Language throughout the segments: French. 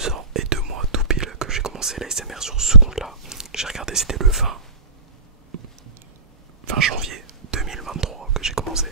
2 ans et 2 mois tout pile que j'ai commencé l'ASMR sur ce compte là. J'ai regardé, c'était le 20 janvier 2023 que j'ai commencé.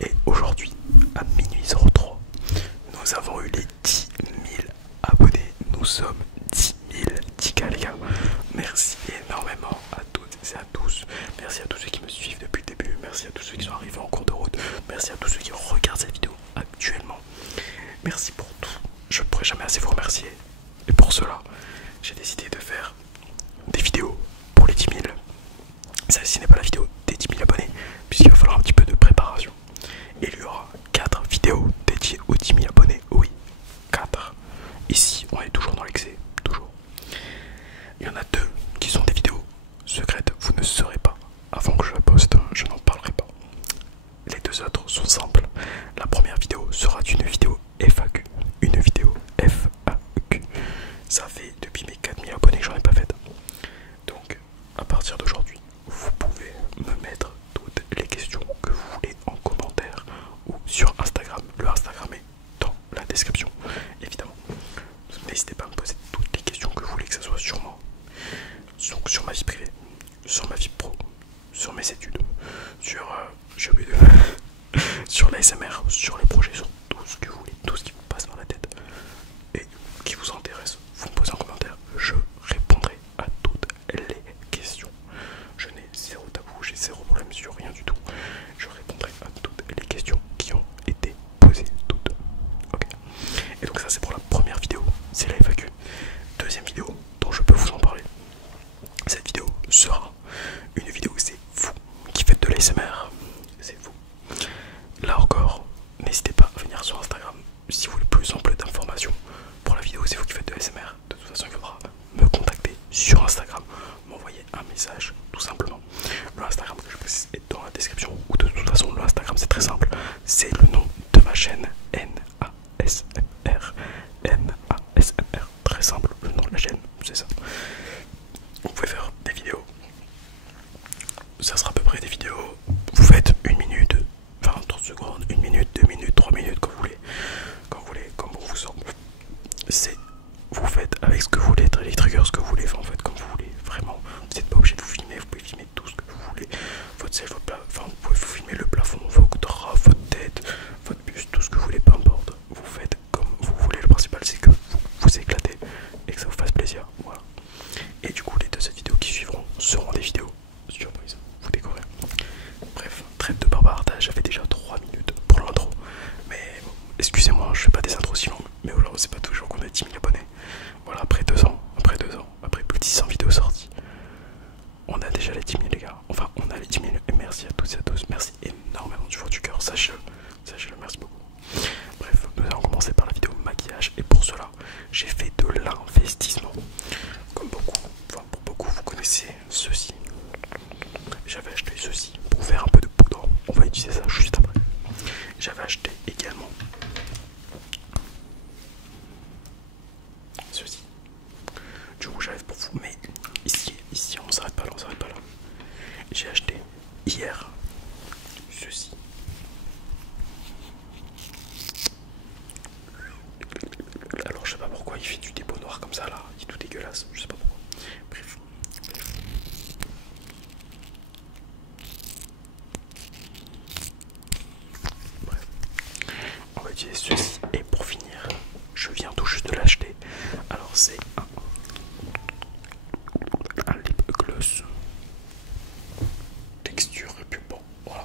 Et aujourd'hui, à minuit 03, nous avons eu les 10 000 abonnés. Nous sommes 10 000 10K les gars. Merci énormément à toutes et à tous. Merci à tous ceux qui me suivent depuis le début. Merci à tous ceux qui sont arrivés en cours de route. Merci à tous ceux qui regardent cette vidéo actuellement. Merci pour tout. Je ne pourrai jamais assez vous remercier. Et pour cela, j'ai décidé de faire des vidéos pour les 10 000. Celle-ci n'est pas la vidéo des 10 000 abonnés, puisqu'il va falloir un petit peu de préparation. Et il y aura 4 vidéos dédiées aux 10 000 abonnés. Oui, 4. Ici, on est toujours dans l'excès. Toujours. Il y en a 2 qui sont des vidéos secrètes. Vous ne saurez pas. Avant que je la poste, je n'en parlerai pas. Les 2 autres sont simples. La première vidéo sera une vidéo FAQ. Une vidéo FAQ. Ça fait depuis mes 4000 abonnés que j'en ai pas fait. Donc, à partir d'aujourd'hui, vous pouvez me mettre toutes les questions que vous voulez en commentaire ou sur Instagram. Le Instagram est dans la description, évidemment. N'hésitez pas à me poser toutes les questions que vous voulez, que ce soit sur moi, sur ma vie privée, sur ma vie pro, sur mes études, sur j'ai oublié de... sur l'ASMR, sur les projets, sur tout ce que vous voulez, tout ce qui vous passe par la tête et qui vous intéresse. Vous me posez en commentaire, je répondrai à toutes les questions. Je n'ai zéro tabou, j'ai zéro problème sur rien du tout. Je répondrai à toutes les questions qui ont été posées, toutes. Ok. Et donc ça c'est pour la première vidéo, c'est la FAQ. Deuxième vidéo dont je peux vous en parler. Cette vidéo sera une vidéo où c'est vous qui faites de l'ASMR. C'est vous. Là encore, n'hésitez pas à venir sur Instagram si vous voulez plus ample d'informations. Pour la vidéo, c'est vous qui faites de l'ASMR. De toute façon, il faudra me contacter sur Instagram, m'envoyer un message tout simplement. Le Instagram que je précise est dans la description. Ou de toute façon, le Instagram c'est très simple. C'est le nom de ma chaîne NASMR. NASMR. Très simple, le nom de la chaîne, c'est ça. Vous pouvez faire des vidéos. Ça sera à peu près des vidéos. Vous faites 1 minute, 30 secondes, 1 minute, 2 minutes, 3 minutes, quand vous voulez. Quand vous voulez, comme bon vous semble. C'est. Vous faites avec ce que vous voulez, les triggers, ce que vous voulez, enfin, en fait, comme vous voulez. Vraiment, vous n'êtes pas obligé de vous filmer, vous pouvez filmer tout ce que vous voulez. Votre self, enfin, vous pouvez vous filmer le plafond, vos draps, votre tête, votre buste, tout ce que vous voulez, peu importe. Vous faites comme vous voulez. Le principal, c'est que vous vous éclatez et que ça vous fasse plaisir. Voilà. Et du coup, les 2 vidéos qui suivront seront des vidéos surprise. Vous découvrez. Bref, trêve de barbardage. J'avais déjà 3 minutes pour l'intro. Mais bon, excusez-moi, je fais pas des intros si longues. Mais aujourd'hui, c'est pas toujours qu'on a 10 000 abonnés. Voilà, après 2 ans, après plus de 600 vidéos sorties, on a déjà les 10 000 les gars. Enfin, on a les 10 000 et merci à toutes et à tous. Merci énormément du fond du cœur, sachez-le, merci beaucoup. Bref, nous allons commencer par la vidéo maquillage et pour cela, j'ai fait de l'investissement. Comme beaucoup, enfin pour beaucoup, vous connaissez ceci. J'avais acheté ceci pour faire un peu de poudre. On va utiliser ça juste après. J'avais acheté également ceci. Du coup, j'arrive pour vous, mais ici, on s'arrête pas là, J'ai acheté hier ceci. Alors, je sais pas pourquoi il fait du dépôt noir comme ça là, il est tout dégueulasse, je sais pas pourquoi. Bref. On va utiliser ceci et pour finir, je viens tout juste de l'acheter. Alors c'est un lip gloss texture pulpant. Voilà.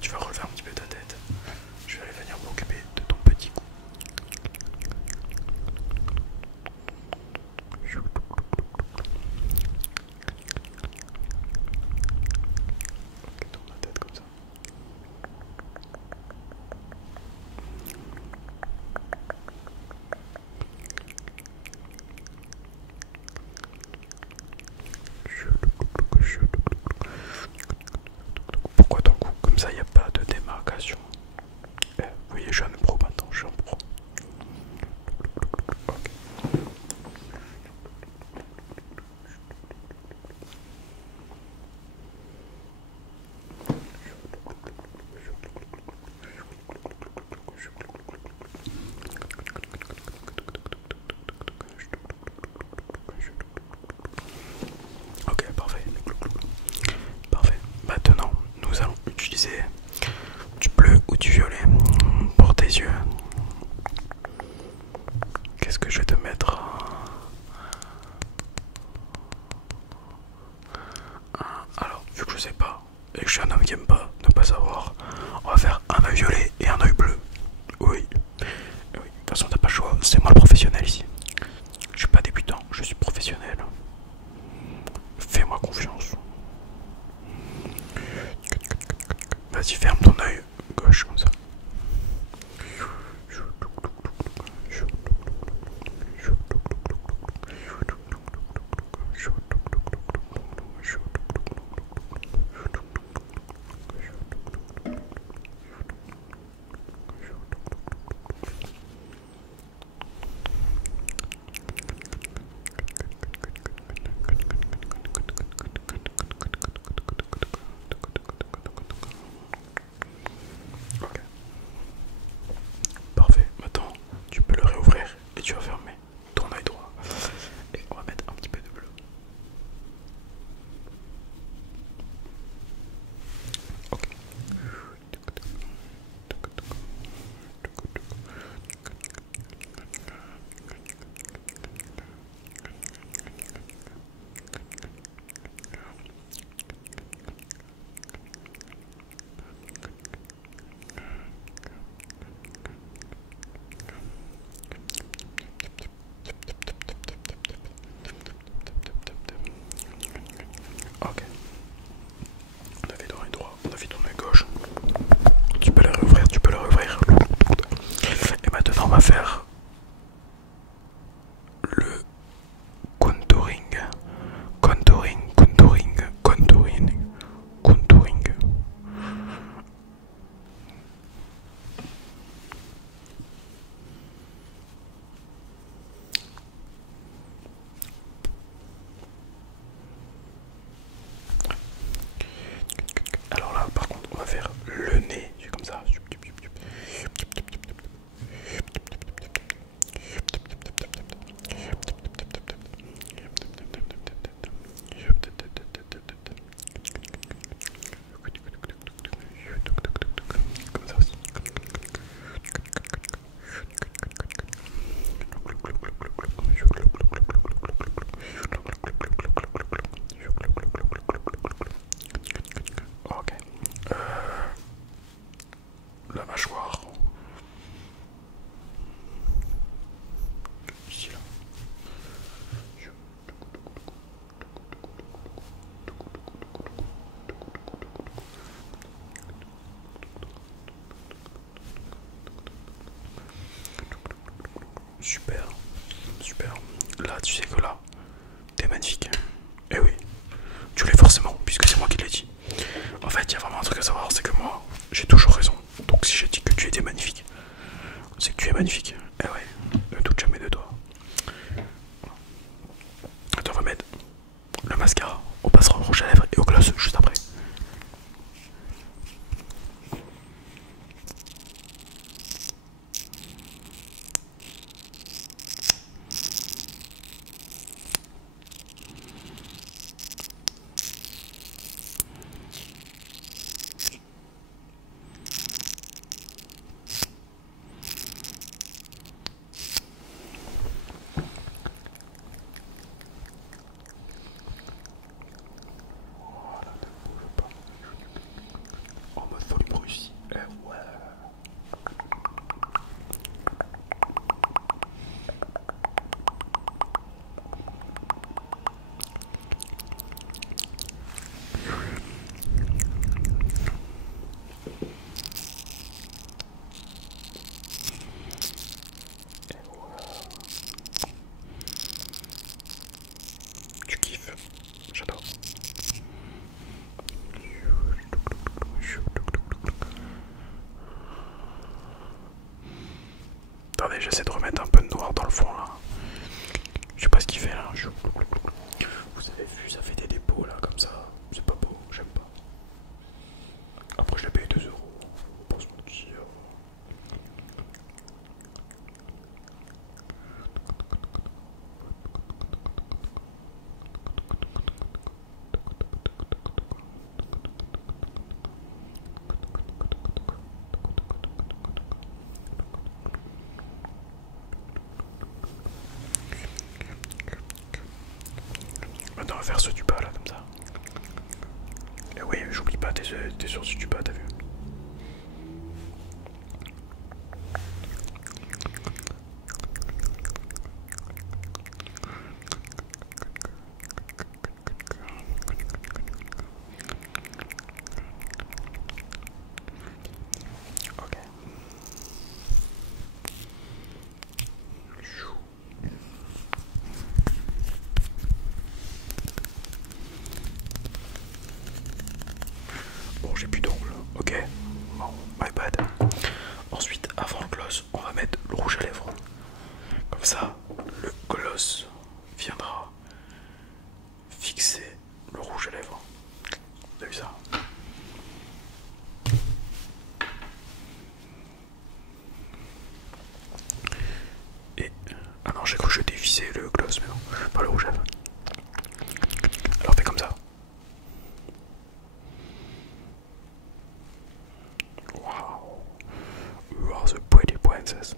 tu vas relever un petit peu ta tête. Je vais aller venir m'occuper de ton petit cou. Ok, tourne la tête comme ça. Pourquoi ton cou? Comme ça, il n'y a pas de démarcation. Vous voyez, je suis un pro maintenant, je suis un pro. Ok. Ok, parfait. Parfait. Maintenant, nous allons utiliser du bleu ou du violet pour tes yeux. Qu'est-ce que je vais te mettre? Alors, vu que je sais pas, et que je suis un homme qui aime pas ne pas savoir, on va faire un œil violet et un œil bleu. Oui. Oui. De toute façon, t'as pas le choix, c'est moi le professionnel ici. Je suis pas débutant, je suis professionnel. Fais-moi confiance. Vas-y, ferme ton œil gauche comme ça. Ok. Parfait. Maintenant, tu peux le réouvrir et tu vas fermer ton œil droit. Et on va mettre un petit peu de bleu. Ok. Ok. On a fait ton œil droit, on a fait ton œil gauche. Tu peux le réouvrir, tu peux le réouvrir. Et maintenant on va faire le contouring. Contouring, contouring, contouring, contouring. Alors là, par contre, on va faire le nez, c'est comme ça. Comme ça aussi. Ok. La mâchoire. Ici là. Super, super. Là, tu sais que là, t'es magnifique. Eh oui, tu l'es forcément, puisque c'est moi qui l'ai dit. En fait, il y a vraiment un truc à savoir, c'est que moi, j'ai toujours raison. Donc si j'ai dit que tu étais magnifique, c'est que tu es magnifique. Eh ouais, ne doute jamais de toi. Attends, on va mettre le mascara. On passera au rouge à lèvres et au gloss juste après. Tu kiffes, j'adore. Attendez, j'essaie de remettre un peu de noir dans le fond là. Je sais pas ce qu'il fait là. Vous avez vu, ça fait des dépôts là comme ça. C'est pas beau, j'aime pas. Après, je l'ai payé 2 euros. Faut pas se mentir. Maintenant, on va faire ceux du bas là comme ça. Et oui, j'oublie pas, t'es sur ceux du bas, t'as vu? Ok. Bon, j'ai plus d'ongles, ok. Bon, my bad. Ensuite, avant le gloss, on va mettre le rouge à lèvres. Comme ça, le gloss viendra fixer le rouge à lèvres. Vous avez vu ça? Et... ah non, j'ai cru que je dévissais le gloss, mais non, pas le rouge à lèvres. Alors fais comme ça. Wow, you are the pretty princess.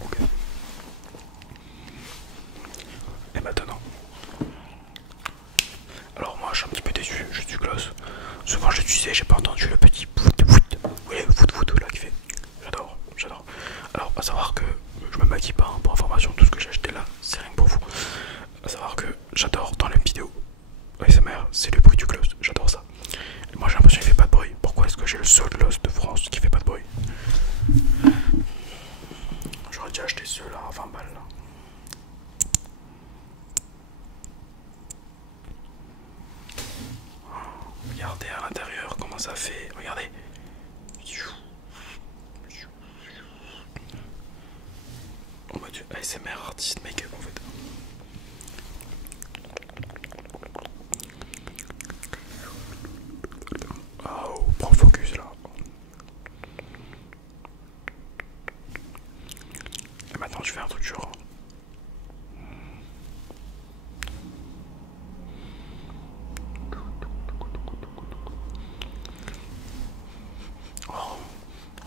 Ok. Et maintenant, alors moi je suis un petit peu déçu, je suis gloss. Souvent je l'utilisais, j'ai pas entendu le petit foot. Oui, le foot là qui fait. J'adore, j'adore. Alors à savoir que je me maquille pas hein, pour information, tout ce que j'ai acheté là, c'est rien que pour vous. À savoir que j'adore dans les vidéos ASMR, c'est le bruit du gloss, j'adore ça. Et moi j'ai l'impression qu'il fait pas de bruit. Pourquoi est-ce que j'ai le seul gloss de France qui fait pas de bruit? J'aurais dû acheter ceux-là à 20 balles là. Regardez à l'intérieur comment ça fait, regardez. En mode ASMR artiste make-up en fait. Oh, prends le focus là. Et maintenant je fais un truc genre.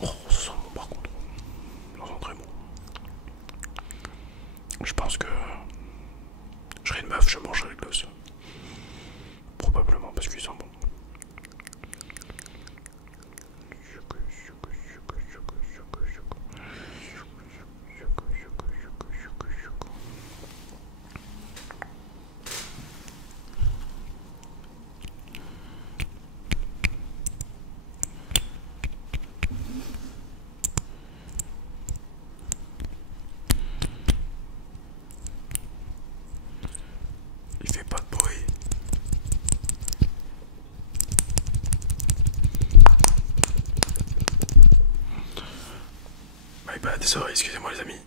Oh, ça sent bon par contre. Ça sent très bon. Je pense que je serais une meuf, je mangerais le gloss. Probablement parce qu'ils sont bons. Il fait pas de bruit. My bad, sorry, excusez-moi les amis.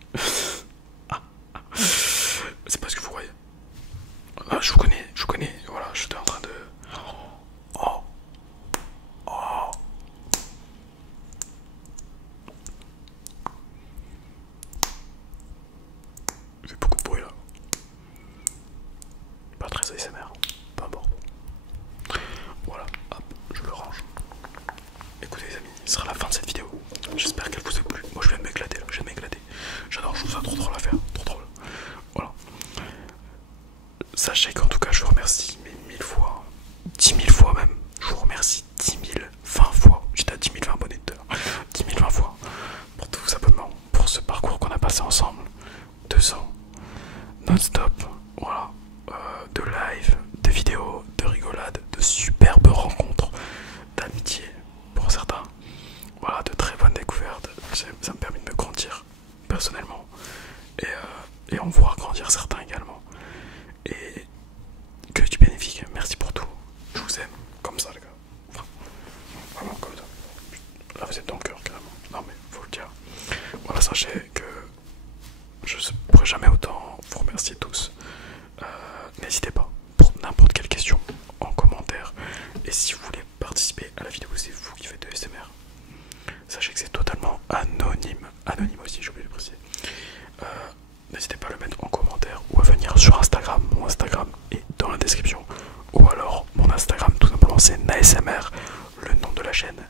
C'est pas ce que vous croyez. Ah, je vous connais, voilà, j'étais en train de... Oh. Oh. Il fait beaucoup de bruit là. Pas très ASMR, peu importe. Voilà, hop, je le range. Écoutez les amis, ce sera la fin de cette vidéo. J'espère qu'elle vous a plu. Moi je viens de m'éclater là, je viens de m'éclater. sachez qu'en tout cas je vous remercie mais 1000 fois, 10 000 fois même, je vous remercie 10 000, 20 fois, j'étais à 10 020 abonnés tout à l'heure, 10 000, 20 fois pour tous vos abonnements, pour ce parcours qu'on a passé ensemble, 200 non-stop, voilà, de live, de vidéos, de rigolades, de superbes rencontres, d'amitié pour certains, voilà, de très bonnes découvertes. Ça me permet de me grandir personnellement et en voir grandir certains également. Et que du bénéfique, merci pour tout, je vous aime, comme ça les gars, enfin, vraiment comme ça. Là vous êtes dans le cœur carrément, non mais faut le dire. Voilà, sachez que je ne pourrai jamais autant vous remercier tous. N'hésitez pas pour n'importe quelle question en commentaire. Et si vous voulez participer à la vidéo, c'est vous qui faites de SMR. Sachez que c'est totalement anonyme. Anonyme aussi, j'ai oublié de préciser. N'hésitez pas à le mettre en commentaire ou à venir sur Instagram. Mon Instagram est dans la description. Ou alors mon Instagram tout simplement c'est NASMR, le nom de la chaîne